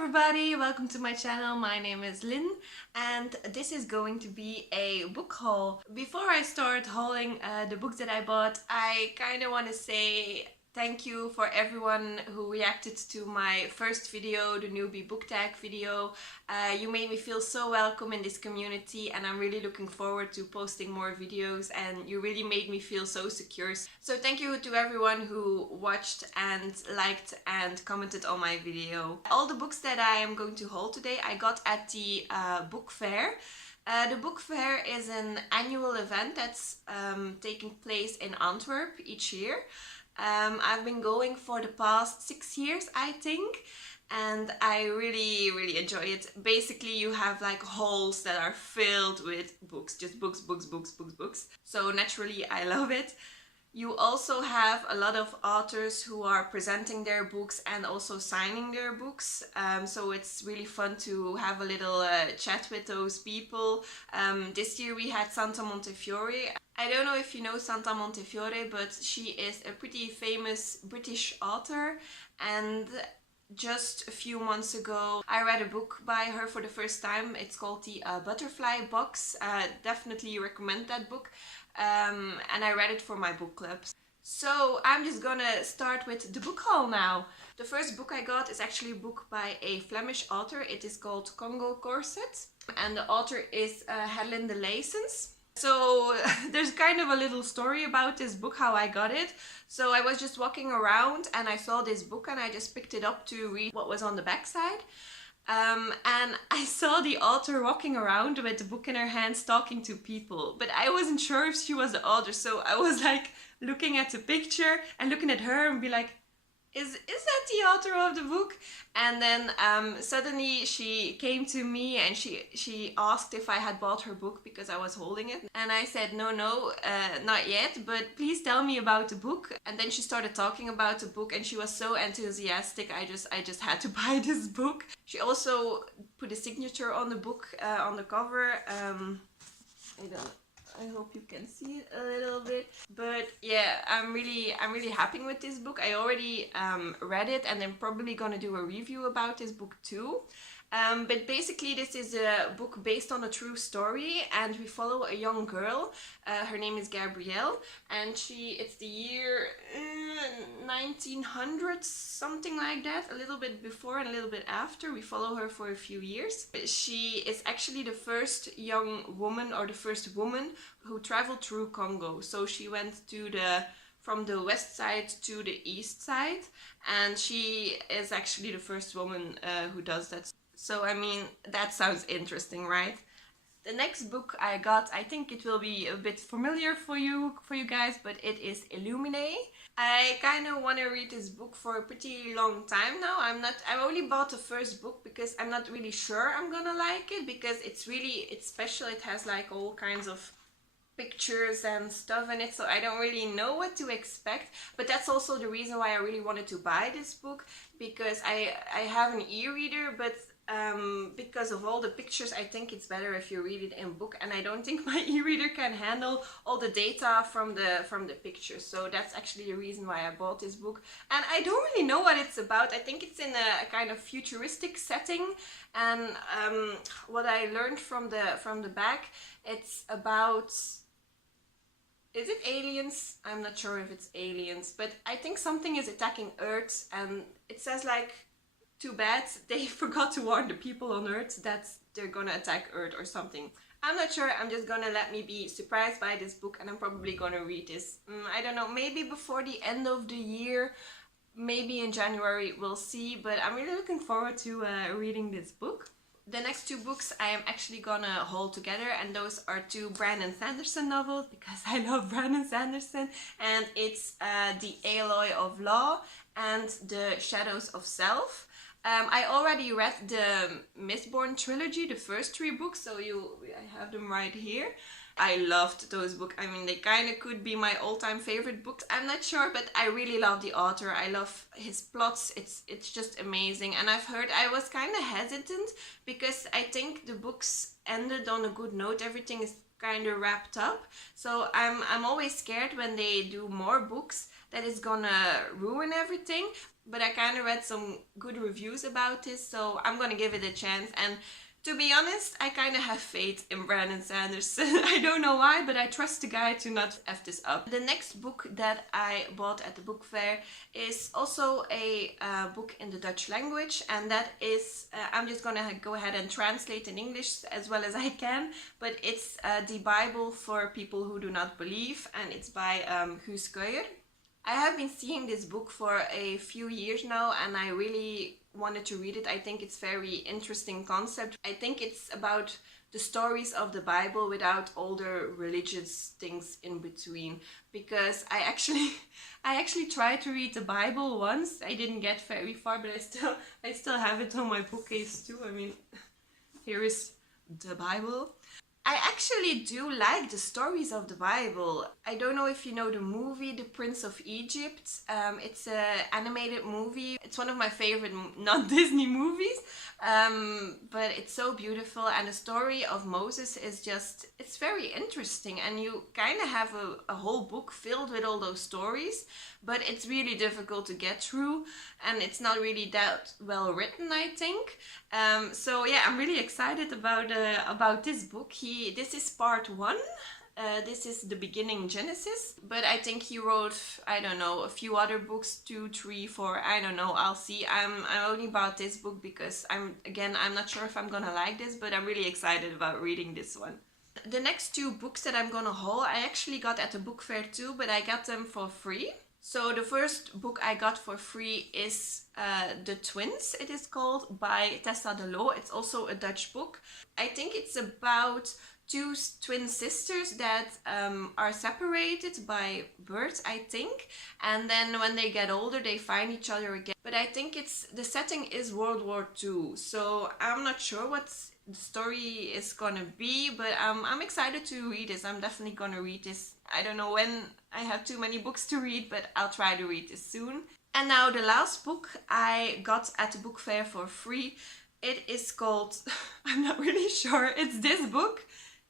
everybody, welcome to my channel. My name is Lynn and this is going to be a book haul. Before I start hauling the books that I bought, I kind of want to say thank you for everyone who reacted to my first video, the newbie book tag video. You made me feel so welcome in this community and I'm really looking forward to posting more videos, and you really made me feel so secure. So thank you to everyone who watched and liked and commented on my video. All the books that I am going to haul today I got at the book fair. The book fair is an annual event that's taking place in Antwerp each year. I've been going for the past 6 years, I think, and I really enjoy it. Basically, you have like halls that are filled with books, just books. So naturally, I love it. You also have a lot of authors who are presenting their books and also signing their books. So it's really fun to have a little chat with those people. This year we had Santa Montefiore. I don't know if you know Santa Montefiore, but she is a pretty famous British author, and just a few months ago I read a book by her for the first time. It's called The Butterfly Box. Definitely recommend that book. And I read it for my book club. So I'm just gonna start with the book haul now. The first book I got is actually a book by a Flemish author. It is called Congo Corset and the author is Herlinde Leyssens. So there's kind of a little story about this book, how I got it. So I was just walking around and I saw this book and I just picked it up to read what was on the backside. And I saw the author walking around with the book in her hands talking to people, but I wasn't sure if she was the author, so I was like looking at the picture and looking at her and be like, is that the author of the book? And then suddenly she came to me and she asked if I had bought her book because I was holding it. And I said, no, not yet, but please tell me about the book. And then she started talking about the book and she was so enthusiastic. I just had to buy this book. She also put a signature on the book, on the cover. I hope you can see it a little bit, but yeah, I'm really happy with this book. I already read it and I'm probably gonna do a review about this book too. But basically this is a book based on a true story and we follow a young girl. Her name is Gabrielle and it's the year 1900, something like that, a little bit before and a little bit after. We follow her for a few years. She is actually the first young woman, or the first woman, who traveled through Congo. So she went from the west side to the east side, and she is actually the first woman who does that. So I mean, that sounds interesting, right? The next book I got, I think it will be a bit familiar for you guys, but it is Illuminae. I kind of want to read this book for a pretty long time now. I only bought the first book because I'm not really sure I'm gonna like it, because it's special. It has like all kinds of pictures and stuff in it, so I don't really know what to expect. But that's also the reason why I really wanted to buy this book, because I have an e-reader, but because of all the pictures, I think it's better if you read it in book, and I don't think my e-reader can handle all the data from the pictures. So that's actually the reason why I bought this book. And I don't really know what it's about. I think it's in a kind of futuristic setting, and what I learned from the back, it's about, is it aliens? I'm not sure if it's aliens, but I think something is attacking Earth, and it says like, too bad they forgot to warn the people on Earth that they're gonna attack Earth or something. I'm not sure. I'm just gonna let me be surprised by this book, and I'm probably gonna read this. I don't know, maybe before the end of the year, maybe in January, we'll see, but I'm really looking forward to reading this book. The next two books I am actually gonna haul together, and those are two Brandon Sanderson novels, because I love Brandon Sanderson, and it's The Alloy of Law and The Shadows of Self. I already read the Mistborn Trilogy, the first 3 books, so I have them right here. I loved those books. I mean, they kind of could be my all-time favorite books. I'm not sure, but I really love the author. I love his plots. It's just amazing. And I've heard, I was kind of hesitant because I think the books ended on a good note. Everything is kind of wrapped up. So I'm always scared when they do more books that is gonna ruin everything. but I kind of read some good reviews about this, so I'm gonna give it a chance. And to be honest, I kind of have faith in Brandon Sanderson. I don't know why, but I trust the guy to not F this up. The next book that I bought at the book fair is also a book in the Dutch language, and that is, I'm just gonna go ahead and translate in English as well as I can, but it's the Bible for people who do not believe, and it's by Guus Kuijer. I have been seeing this book for a few years now, and I really wanted to read it. I think it's very interesting concept. I think it's about the stories of the Bible without all the religious things in between, because I actually tried to read the Bible once. I didn't get very far, but I still have it on my bookcase too. I mean, here is the Bible. I actually do like the stories of the Bible. I don't know if you know the movie The Prince of Egypt. It's an animated movie. It's one of my favorite non-Disney movies, but it's so beautiful, and the story of Moses is just, it's very interesting, and you kind of have a whole book filled with all those stories, but it's really difficult to get through, and it's not really that well written, I think. So yeah, I'm really excited about this book. This is part 1. This is the beginning Genesis, but I think he wrote, I don't know, a few other books, 2, 3, 4, I don't know, I'll see. I'm only about this book because I'm not sure if I'm gonna like this, but I'm really excited about reading this one. The next 2 books that I'm gonna haul, I actually got at the book fair too, but I got them for free. So the first book I got for free is The Twins, it is called, by Tessa De Loo. It's also a Dutch book. I think it's about 2 twin sisters that are separated by birth, I think, and then when they get older they find each other again. But I think the setting is World War II, so I'm not sure what the story is gonna be, but I'm excited to read this. I'm definitely gonna read this. I don't know when. I have too many books to read, but I'll try to read this soon. And now the last book I got at the book fair for free. It is called, I'm not really sure, it's this book.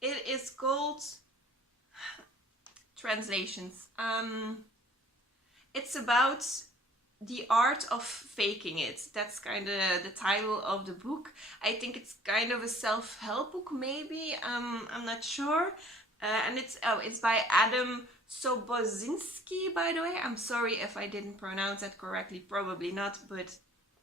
It is called Translations. It's about the art of faking it. That's kind of the title of the book. I think it's kind of a self-help book, maybe. I'm not sure. And it's by Adam Soboczynski, by the way. I'm sorry if I didn't pronounce that correctly. Probably not, but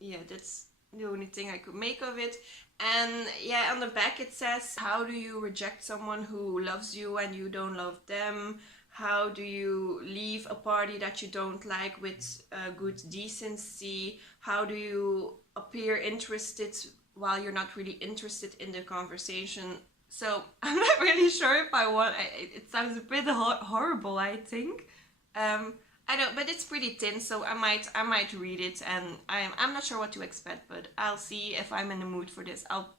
yeah, that's the only thing I could make of it. And yeah, on the back it says, how do you reject someone who loves you and you don't love them? How do you leave a party that you don't like with good decency? How do you appear interested while you're not really interested in the conversation? So I'm not really sure if I want. It sounds a bit horrible, I think. I don't, but it's pretty thin, so I might read it, and I'm not sure what to expect, but I'll see if I'm in the mood for this. I'll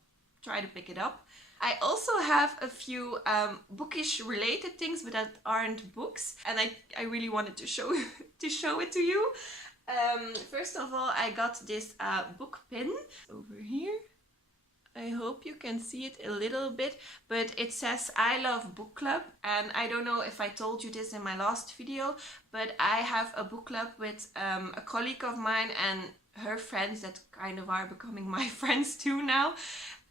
try to pick it up. I also have a few bookish related things, but that aren't books, and I really wanted to show it to you. First of all, I got this book pin over here. I hope you can see it a little bit, but it says I love book club, and I don't know if I told you this in my last video, but I have a book club with a colleague of mine and her friends that kind of are becoming my friends too now.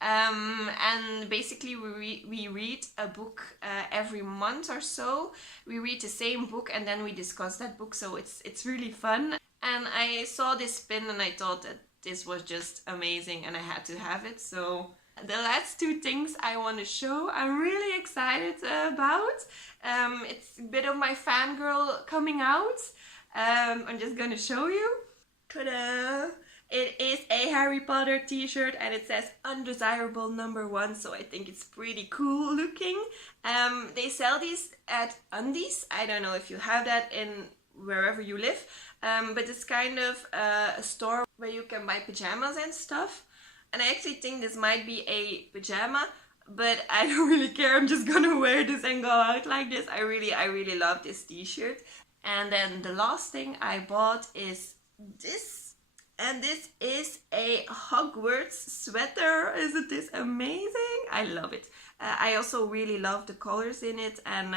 And basically we read a book every month or so. We read the same book and then we discuss that book, so it's really fun. And I saw this pin and I thought that this was just amazing and I had to have it. So the last 2 things I want to show, I'm really excited about. It's a bit of my fangirl coming out. I'm just gonna show you. Ta-da! It is a Harry Potter t-shirt and it says undesirable #1, so I think it's pretty cool looking. They sell these at Undies. I don't know if you have that in wherever you live, but it's kind of a store where you can buy pajamas and stuff. And I actually think this might be a pajama, but I don't really care. I'm just gonna wear this and go out like this. I really love this t-shirt. And then the last thing I bought is this. And this is a Hogwarts sweater. Isn't this amazing? I love it. I also really love the colors in it, and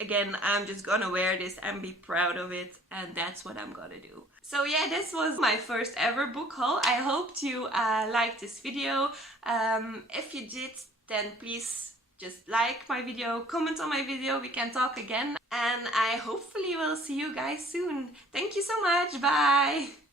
again, I'm just gonna wear this and be proud of it, and that's what I'm gonna do. So yeah, this was my first ever book haul. I hope you liked this video. If you did, then please just like my video, comment on my video, we can talk again, and I hopefully will see you guys soon. Thank you so much, bye!